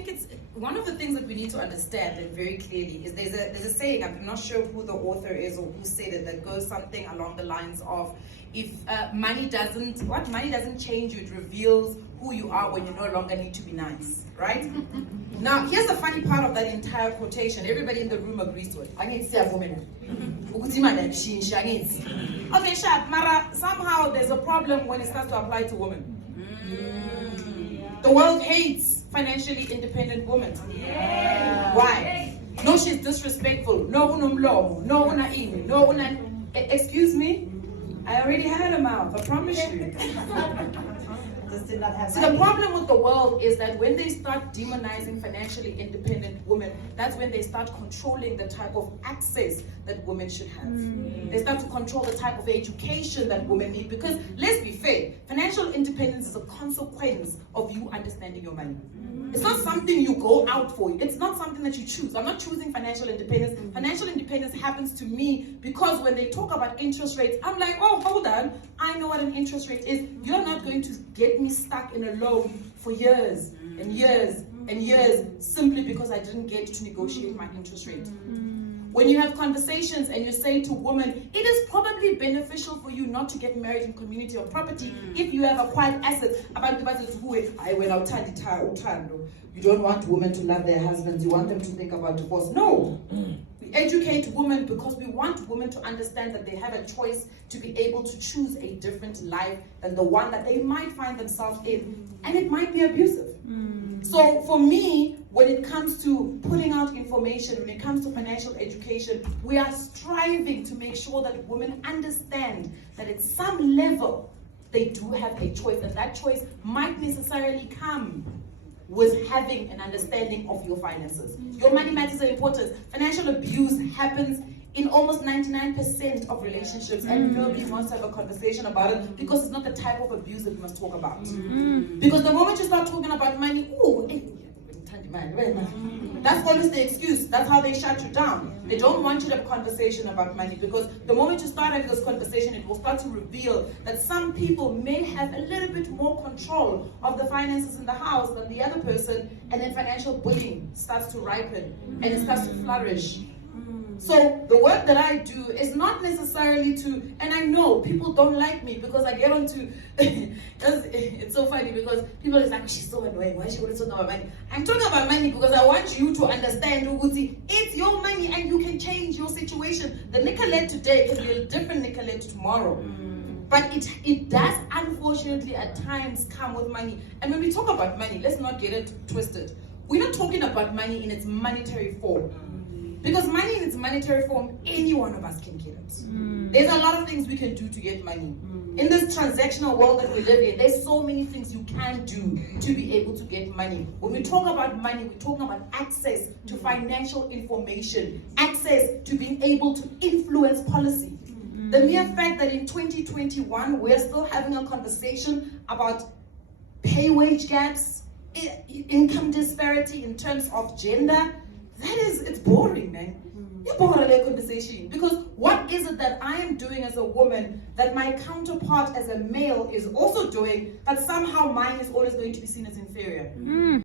think it's one of the things that we need to understand and very clearly is there's a saying, I'm not sure who the author is or who said it, that goes something along the lines of, if money doesn't change you, it reveals who you are when you no longer need to be nice, right? Now, here's the funny part of that entire quotation. Everybody in the room agrees to it. Okay, sharp, Mara, somehow there's a problem when it starts to apply to women. The world hates financially independent women. Why? No, she's disrespectful. No, excuse me? I already had a mouth, I promise you. So the problem with the world is that when they start demonizing financially independent women, that's when they start controlling the type of access that women should have. They start to control the type of education that women need, because let's be fair, financial independence is a consequence of you understanding your money. It's not something you go out for. It's not something that you choose. I'm not choosing financial independence. Financial independence happens to me because when they talk about interest rates, I'm like, oh, hold on. I know what an interest rate is. You're not going to get me stuck in a loan for years and years and years simply because I didn't get to negotiate my interest rate. When you have conversations and you say to women, it is probably beneficial for you not to get married in community or property if you have acquired assets. You don't want women to love their husbands, you want them to think about divorce. No. We educate women because we want women to understand that they have a choice to be able to choose a different life than the one that they might find themselves in. And it might be abusive. So for me, when it comes to putting out information, when it comes to financial education, we are striving to make sure that women understand that at some level, they do have a choice, and that choice might necessarily come with having an understanding of your finances. Your money matters are important. Financial abuse happens in almost 99% of relationships, and nobody wants to have a conversation about it because it's not the type of abuse that we must talk about. Because the moment you start talking about money, that's always the excuse. That's how they shut you down. They don't want you to have a conversation about money, because the moment you start having this conversation, it will start to reveal that some people may have a little bit more control of the finances in the house than the other person, and then financial bullying starts to ripen and it starts to flourish. So the work that I do is not necessarily to, and I know people don't like me because I get onto, it's so funny because people are like, she's so annoying, why is she want to talk about money? I'm talking about money because I want you to understand, Uguti, it's your money and you can change your situation. The Nicolette today can be a different Nicolette tomorrow. But it does unfortunately at times come with money. And when we talk about money, let's not get it twisted. We're not talking about money in its monetary form. Because money in its monetary form, any one of us can get it. There's a lot of things we can do to get money. In this transactional world that we live in, there's so many things you can do to be able to get money. When we talk about money, we're talking about access to financial information, access to being able to influence policy. The mere fact that in 2021, we're still having a conversation about pay-wage gaps, income disparity in terms of gender, it's boring, man. You're bored of that conversation. Because what is it that I am doing as a woman that my counterpart as a male is also doing, but somehow mine is always going to be seen as inferior?